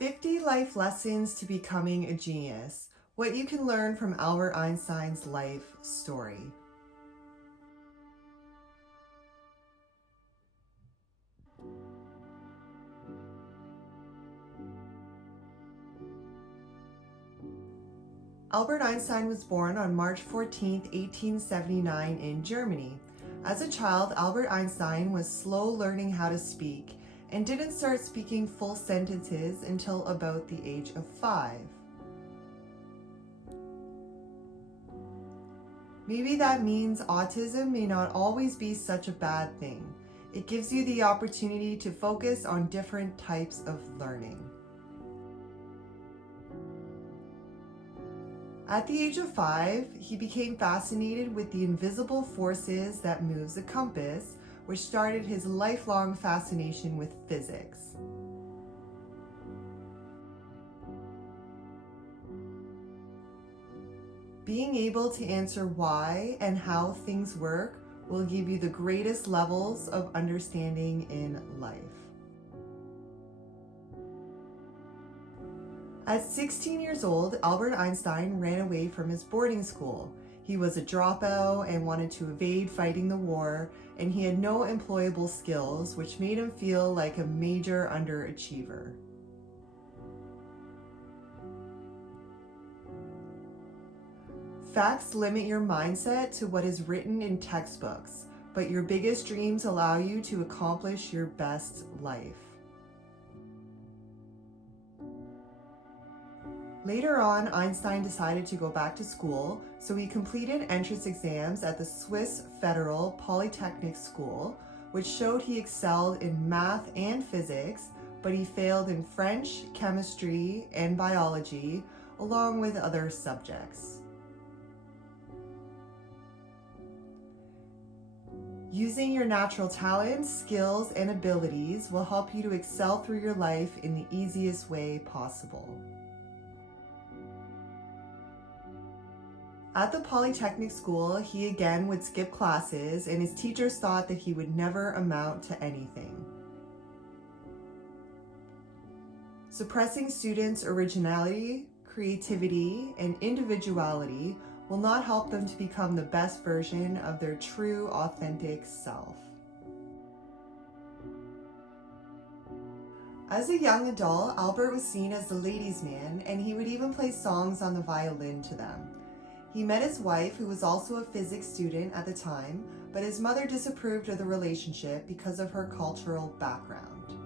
50 Life Lessons to Becoming a Genius. What you can learn from Albert Einstein's life story. Albert Einstein was born on March 14, 1879 in Germany. As a child, Albert Einstein was slow learning how to speak and didn't start speaking full sentences until about the age of 5. Maybe that means autism may not always be such a bad thing. It gives you the opportunity to focus on different types of learning. At the age of 5, he became fascinated with the invisible forces that moves a compass, which started his lifelong fascination with physics. Being able to answer why and how things work will give you the greatest levels of understanding in life. At 16 years old, Albert Einstein ran away from his boarding school. He was a dropout and wanted to evade fighting the war, and he had no employable skills, which made him feel like a major underachiever. Facts limit your mindset to what is written in textbooks, but your biggest dreams allow you to accomplish your best life. Later on, Einstein decided to go back to school, so he completed entrance exams at the Swiss Federal Polytechnic School, which showed he excelled in math and physics, but he failed in French, chemistry, and biology, along with other subjects. Using your natural talents, skills, and abilities will help you to excel through your life in the easiest way possible. At the Polytechnic School, he again would skip classes, and his teachers thought that he would never amount to anything. Suppressing students' originality, creativity, and individuality will not help them to become the best version of their true, authentic self. As a young adult, Albert was seen as the ladies' man, and he would even play songs on the violin to them. He met his wife, who was also a physics student at the time, but his mother disapproved of the relationship because of her cultural background.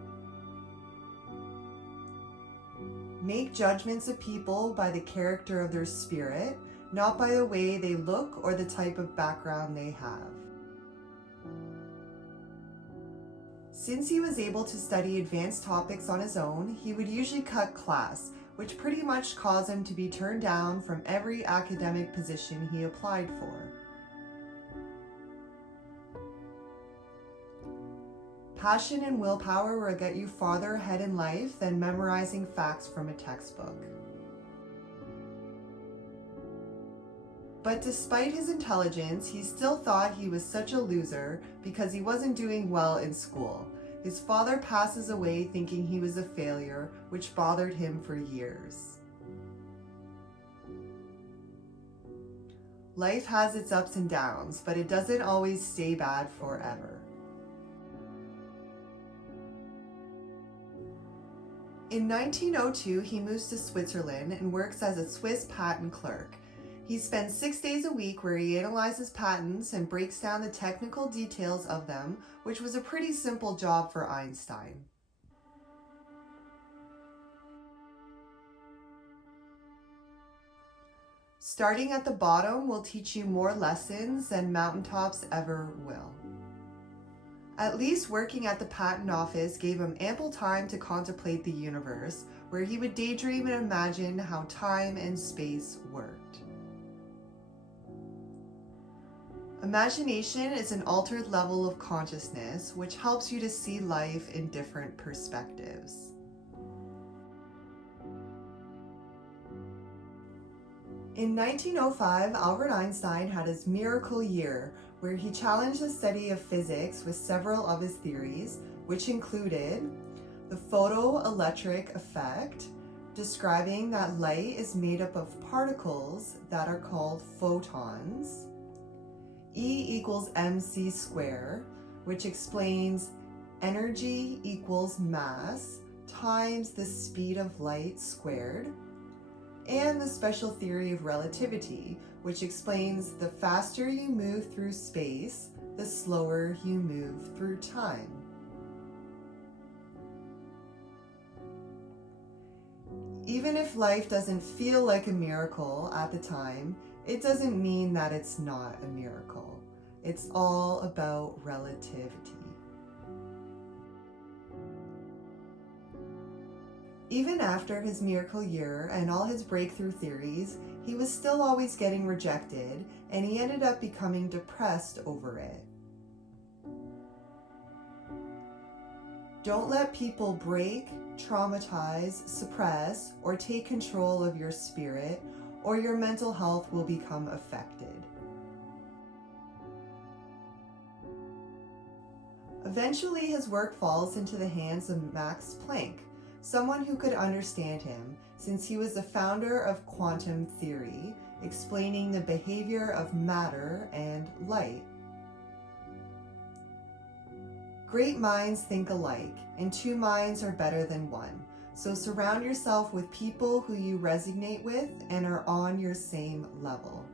Make judgments of people by the character of their spirit, not by the way they look or the type of background they have. Since he was able to study advanced topics on his own, he would usually cut class, which pretty much caused him to be turned down from every academic position he applied for. Passion and willpower will get you farther ahead in life than memorizing facts from a textbook. But despite his intelligence, he still thought he was such a loser because he wasn't doing well in school. His father passes away thinking he was a failure, which bothered him for years. Life has its ups and downs, but it doesn't always stay bad forever. In 1902, he moves to Switzerland and works as a Swiss patent clerk. He spends 6 days a week where he analyzes patents and breaks down the technical details of them, which was a pretty simple job for Einstein. Starting at the bottom will teach you more lessons than mountaintops ever will. At least working at the patent office gave him ample time to contemplate the universe, where he would daydream and imagine how time and space worked. Imagination is an altered level of consciousness which helps you to see life in different perspectives. In 1905, Albert Einstein had his miracle year, where he challenged the study of physics with several of his theories, which included The photoelectric effect, describing that light is made up of particles that are called photons. E equals mc squared, which explains energy equals mass times the speed of light squared. And the special theory of relativity, which explains the faster you move through space, the slower you move through time. Even if life doesn't feel like a miracle at the time, it doesn't mean that it's not a miracle. It's all about relativity. Even after his miracle year and all his breakthrough theories, he was still always getting rejected, and he ended up becoming depressed over it. Don't let people break, traumatize, suppress, or take control of your spirit, or your mental health will become affected. Eventually, his work falls into the hands of Max Planck, someone who could understand him, since he was the founder of quantum theory, explaining the behavior of matter and light. Great minds think alike, and two minds are better than one. So surround yourself with people who you resonate with and are on your same level.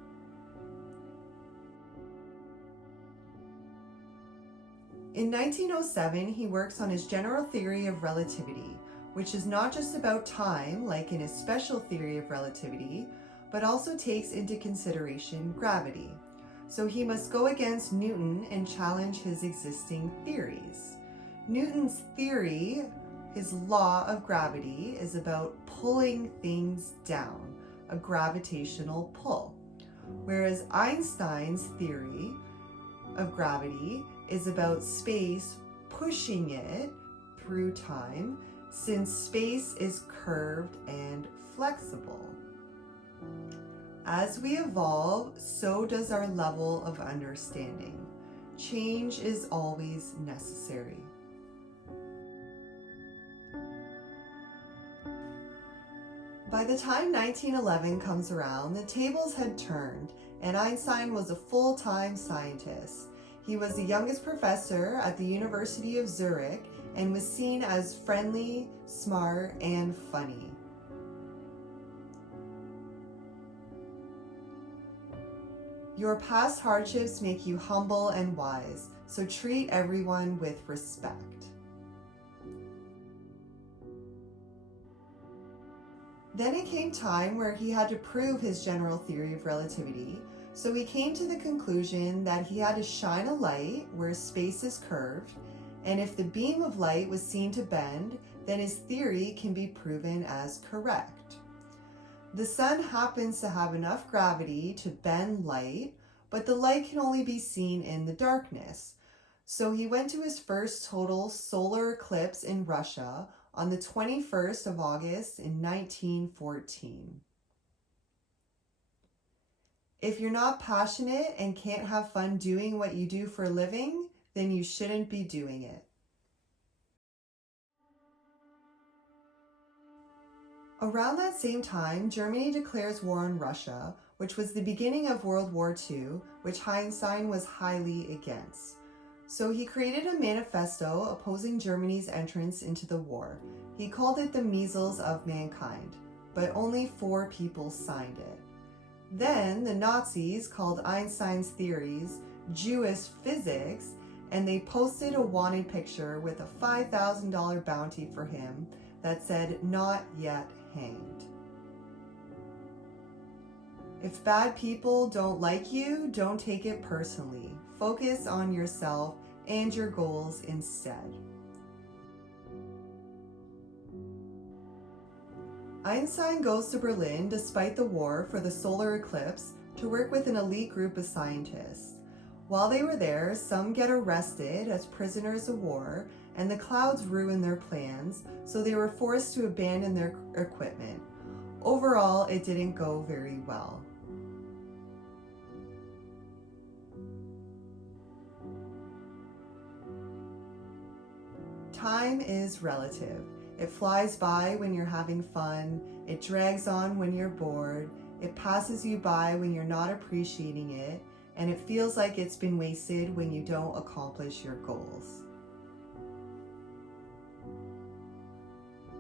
In 1907, he works on his general theory of relativity, which is not just about time, like in his special theory of relativity, but also takes into consideration gravity. So he must go against Newton and challenge his existing theories. Newton's theory, his law of gravity, is about pulling things down, a gravitational pull. Whereas Einstein's theory of gravity is about space pushing it through time, since space is curved and flexible. As we evolve, so does our level of understanding. Change is always necessary. By the time 1911 comes around, the tables had turned, and Einstein was a full-time scientist. He was the youngest professor at the University of Zurich and was seen as friendly, smart, and funny. Your past hardships make you humble and wise, so treat everyone with respect. Then it came time where he had to prove his general theory of relativity, so he came to the conclusion that he had to shine a light where space is curved, and if the beam of light was seen to bend, then his theory can be proven as correct. The sun happens to have enough gravity to bend light, but the light can only be seen in the darkness. So he went to his first total solar eclipse in Russia on the 21st of August in 1914. If you're not passionate and can't have fun doing what you do for a living, then you shouldn't be doing it. Around that same time, Germany declares war on Russia, which was the beginning of World War II, which Einstein was highly against. So he created a manifesto opposing Germany's entrance into the war. He called it the Measles of Mankind, but only 4 people signed it. Then the Nazis called Einstein's theories Jewish physics, and they posted a wanted picture with a $5,000 bounty for him that said, "Not yet hanged." If bad people don't like you, don't take it personally. Focus on yourself and your goals instead. Einstein goes to Berlin despite the war for the solar eclipse to work with an elite group of scientists. While they were there, some get arrested as prisoners of war, and the clouds ruin their plans, so they were forced to abandon their equipment. Overall, it didn't go very well. Time is relative. It flies by when you're having fun, it drags on when you're bored, it passes you by when you're not appreciating it, and it feels like it's been wasted when you don't accomplish your goals.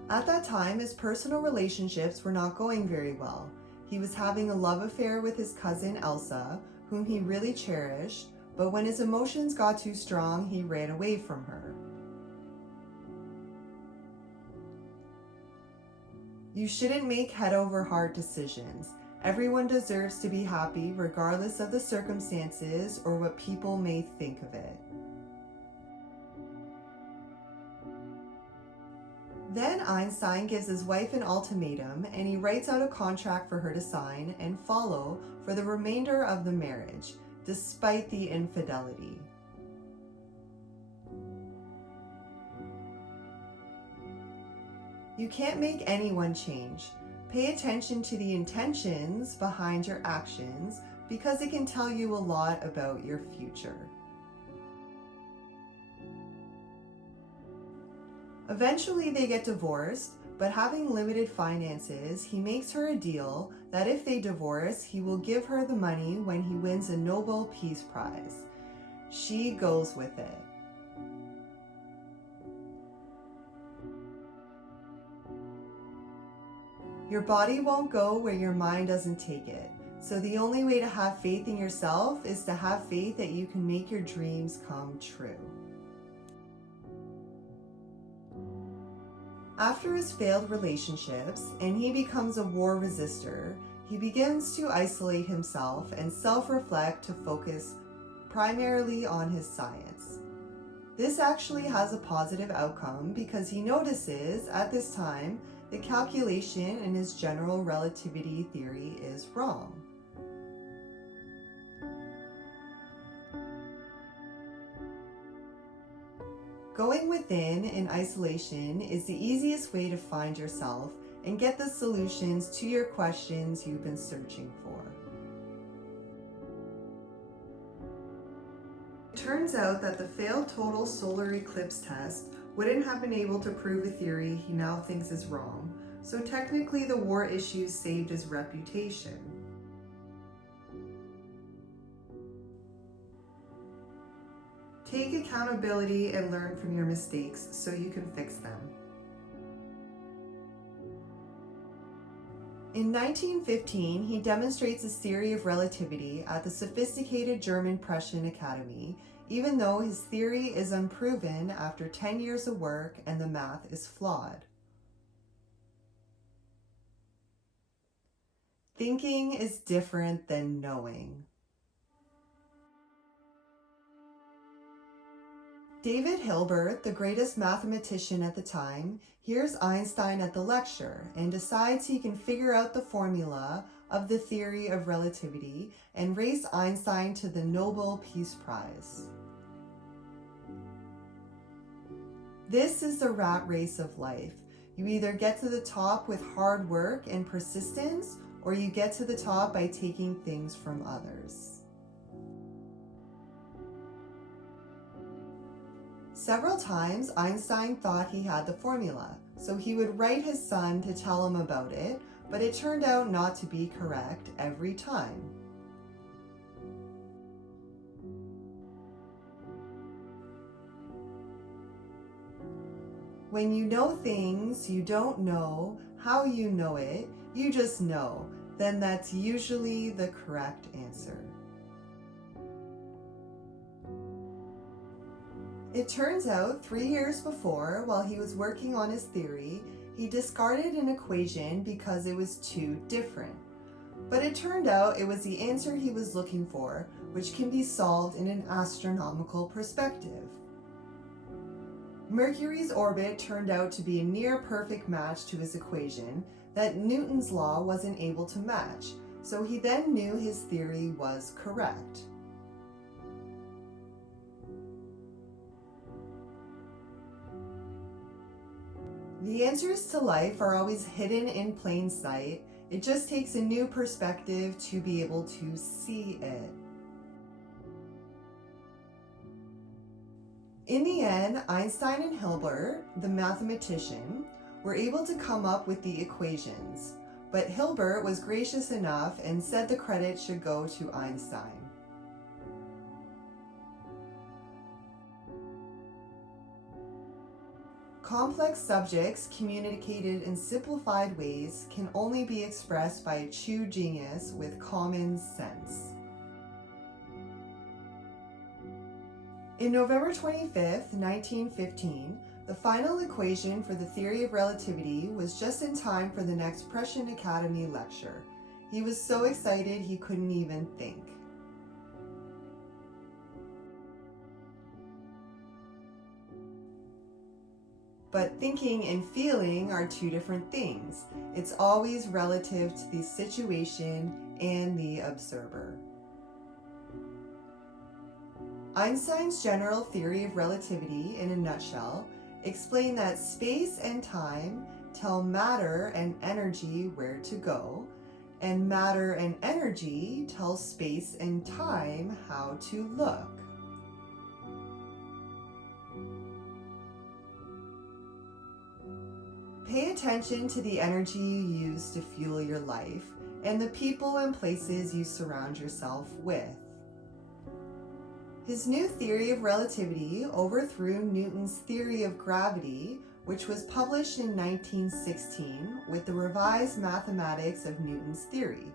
At that time, his personal relationships were not going very well. He was having a love affair with his cousin Elsa, whom he really cherished, but when his emotions got too strong, he ran away from her. You shouldn't make head over heart decisions. Everyone deserves to be happy regardless of the circumstances or what people may think of it. Then Einstein gives his wife an ultimatum and he writes out a contract for her to sign and follow for the remainder of the marriage, despite the infidelity. You can't make anyone change. Pay attention to the intentions behind your actions because it can tell you a lot about your future. Eventually they get divorced, but having limited finances, he makes her a deal that if they divorce, he will give her the money when he wins a Nobel Peace Prize. She goes with it. Your body won't go where your mind doesn't take it. So the only way to have faith in yourself is to have faith that you can make your dreams come true. After his failed relationships, and he becomes a war resistor, he begins to isolate himself and self-reflect to focus primarily on his science. This actually has a positive outcome because he notices at this time the calculation in his general relativity theory is wrong. Going within in isolation is the easiest way to find yourself and get the solutions to your questions you've been searching for. It turns out that the failed total solar eclipse test wouldn't have been able to prove a theory he now thinks is wrong, so technically the war issues saved his reputation. Take accountability and learn from your mistakes so you can fix them. In 1915, he demonstrates his theory of relativity at the sophisticated German Prussian Academy, even though his theory is unproven after 10 years of work and the math is flawed. Thinking is different than knowing. David Hilbert, the greatest mathematician at the time, hears Einstein at the lecture and decides he can figure out the formula of the theory of relativity and race Einstein to the Nobel Peace Prize. This is the rat race of life. You either get to the top with hard work and persistence, or you get to the top by taking things from others. Several times, Einstein thought he had the formula, so he would write his son to tell him about it, but it turned out not to be correct every time. When you know things you don't know how you know it, you just know, then that's usually the correct answer. It turns out 3 years before, while he was working on his theory, he discarded an equation because it was too different. But it turned out it was the answer he was looking for, which can be solved in an astronomical perspective. Mercury's orbit turned out to be a near-perfect match to his equation that Newton's law wasn't able to match, so he then knew his theory was correct. The answers to life are always hidden in plain sight. It just takes a new perspective to be able to see it. In the end, Einstein and Hilbert, the mathematician, were able to come up with the equations, but Hilbert was gracious enough and said the credit should go to Einstein. Complex subjects communicated in simplified ways can only be expressed by a true genius with common sense. In November 25th, 1915, the final equation for the theory of relativity was just in time for the next Prussian Academy lecture. He was so excited he couldn't even think. But thinking and feeling are two different things. It's always relative to the situation and the observer. Einstein's general theory of relativity, in a nutshell, explained that space and time tell matter and energy where to go, and matter and energy tell space and time how to look. Pay attention to the energy you use to fuel your life and the people and places you surround yourself with. His new theory of relativity overthrew Newton's theory of gravity, which was published in 1916 with the revised mathematics of Newton's theory,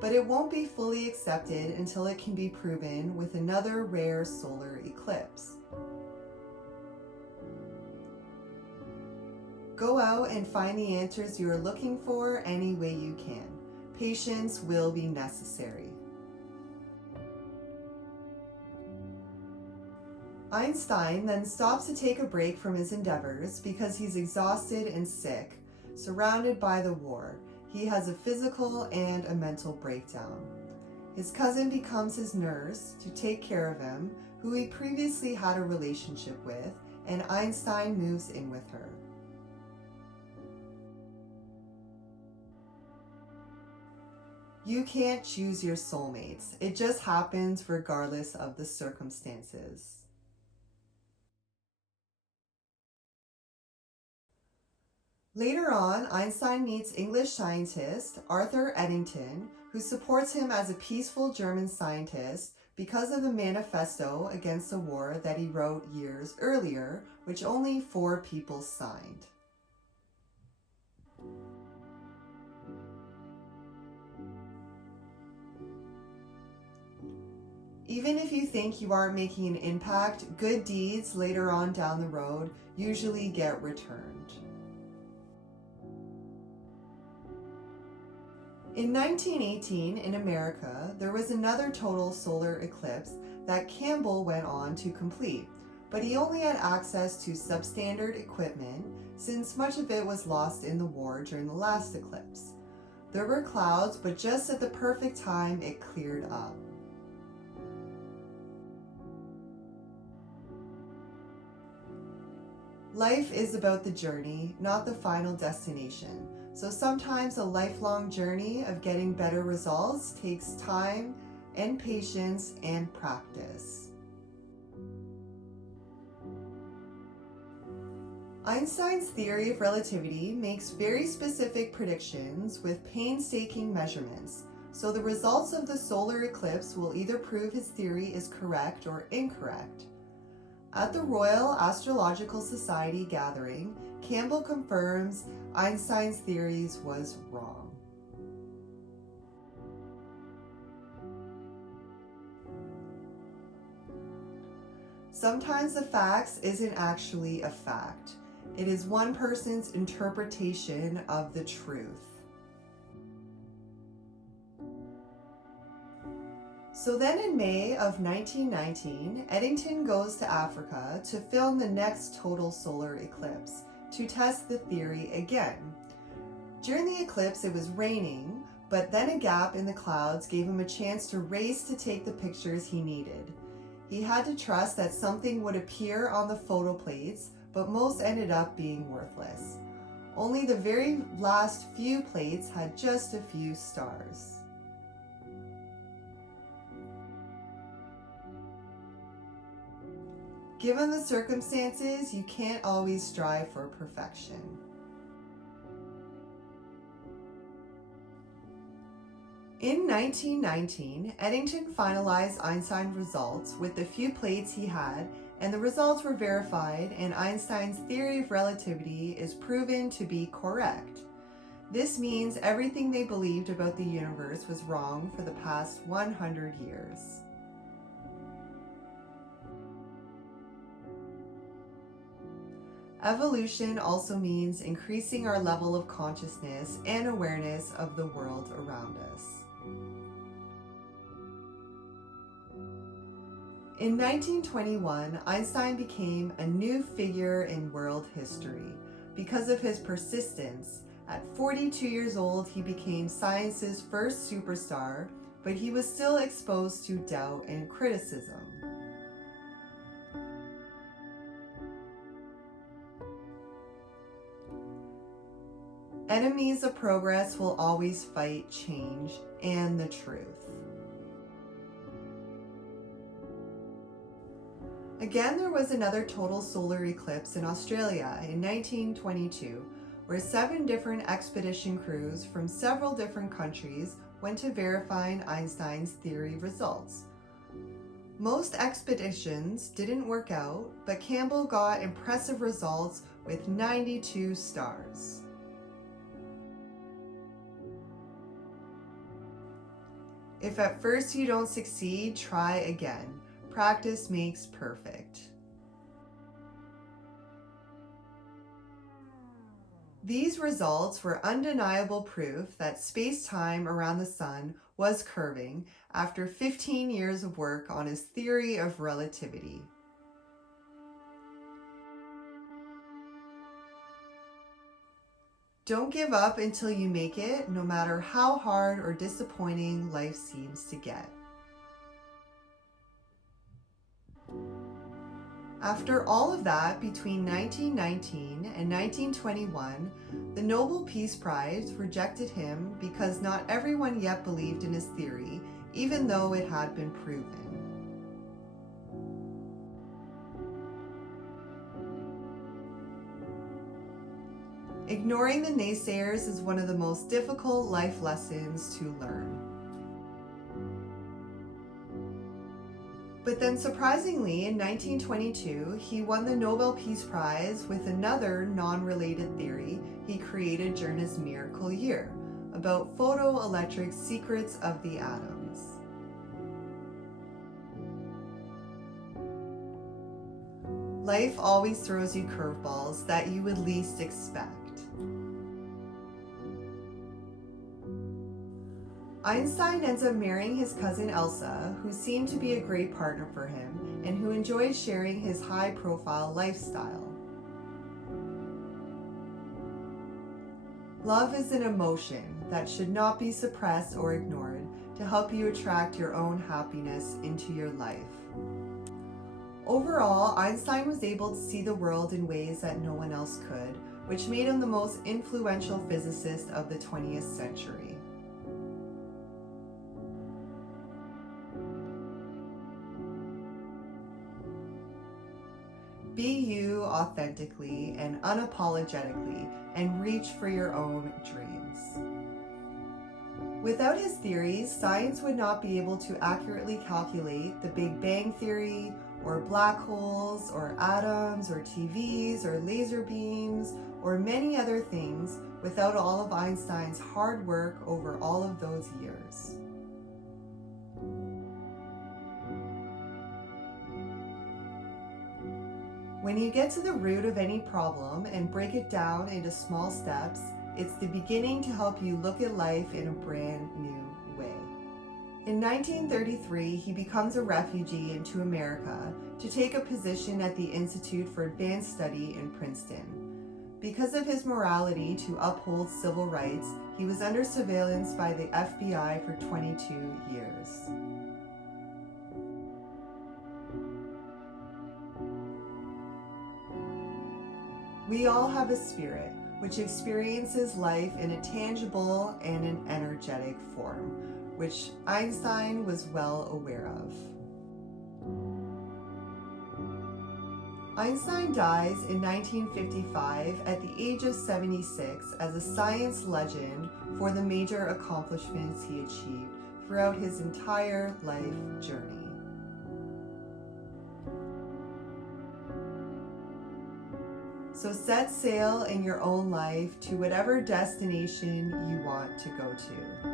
but it won't be fully accepted until it can be proven with another rare solar eclipse. Go out and find the answers you are looking for any way you can. Patience will be necessary. Einstein then stops to take a break from his endeavors because he's exhausted and sick, surrounded by the war. He has a physical and a mental breakdown. His cousin becomes his nurse to take care of him, who he previously had a relationship with, and Einstein moves in with her. You can't choose your soulmates. It just happens regardless of the circumstances. Later on, Einstein meets English scientist Arthur Eddington, who supports him as a peaceful German scientist because of the manifesto against the war that he wrote years earlier, which only 4 people signed. Even if you think you aren't making an impact, good deeds later on down the road usually get returned. In 1918, in America, there was another total solar eclipse that Campbell went on to complete, but he only had access to substandard equipment since much of it was lost in the war during the last eclipse. There were clouds, but just at the perfect time it cleared up. Life is about the journey, not the final destination. So sometimes a lifelong journey of getting better results takes time and patience and practice. Einstein's theory of relativity makes very specific predictions with painstaking measurements, so the results of the solar eclipse will either prove his theory is correct or incorrect. At the Royal Astrological Society gathering, Campbell confirms Einstein's theories was wrong. Sometimes the facts isn't actually a fact. It is one person's interpretation of the truth. So then in May of 1919, Eddington goes to Africa to film the next total solar eclipse to test the theory again. During the eclipse, it was raining, but then a gap in the clouds gave him a chance to race to take the pictures he needed. He had to trust that something would appear on the photo plates, but most ended up being worthless. Only the very last few plates had just a few stars. Given the circumstances, you can't always strive for perfection. In 1919, Eddington finalized Einstein's results with the few plates he had, and the results were verified, and Einstein's theory of relativity is proven to be correct. This means everything they believed about the universe was wrong for the past 100 years. Evolution also means increasing our level of consciousness and awareness of the world around us. In 1921, Einstein became a new figure in world history. Because of his persistence, at 42 years old, he became science's first superstar, but he was still exposed to doubt and criticism. Enemies of progress will always fight change and the truth. Again, there was another total solar eclipse in Australia in 1922, where 7 different expedition crews from several different countries went to verify Einstein's theory results. Most expeditions didn't work out, but Campbell got impressive results with 92 stars. If at first you don't succeed, try again. Practice makes perfect. These results were undeniable proof that space-time around the sun was curving after 15 years of work on his theory of relativity. Don't give up until you make it, no matter how hard or disappointing life seems to get. After all of that, between 1919 and 1921, the Nobel Peace Prize rejected him because not everyone yet believed in his theory, even though it had been proven. Ignoring the naysayers is one of the most difficult life lessons to learn. But then surprisingly, in 1922, he won the Nobel Peace Prize with another non-related theory he created during his miracle year, about photoelectric secrets of the atoms. Life always throws you curveballs that you would least expect. Einstein ends up marrying his cousin Elsa, who seemed to be a great partner for him and who enjoyed sharing his high-profile lifestyle. Love is an emotion that should not be suppressed or ignored to help you attract your own happiness into your life. Overall, Einstein was able to see the world in ways that no one else could, which made him the most influential physicist of the 20th century. Be you authentically and unapologetically, and reach for your own dreams. Without his theories, science would not be able to accurately calculate the Big Bang Theory, or black holes, or atoms, or TVs, or laser beams, or many other things without all of Einstein's hard work over all of those years. When you get to the root of any problem and break it down into small steps, it's the beginning to help you look at life in a brand new way. In 1933, he becomes a refugee into America to take a position at the Institute for Advanced Study in Princeton. Because of his morality to uphold civil rights, he was under surveillance by the FBI for 22 years. We all have a spirit, which experiences life in a tangible and an energetic form, which Einstein was well aware of. Einstein dies in 1955 at the age of 76 as a science legend for the major accomplishments he achieved throughout his entire life journey. So set sail in your own life to whatever destination you want to go to.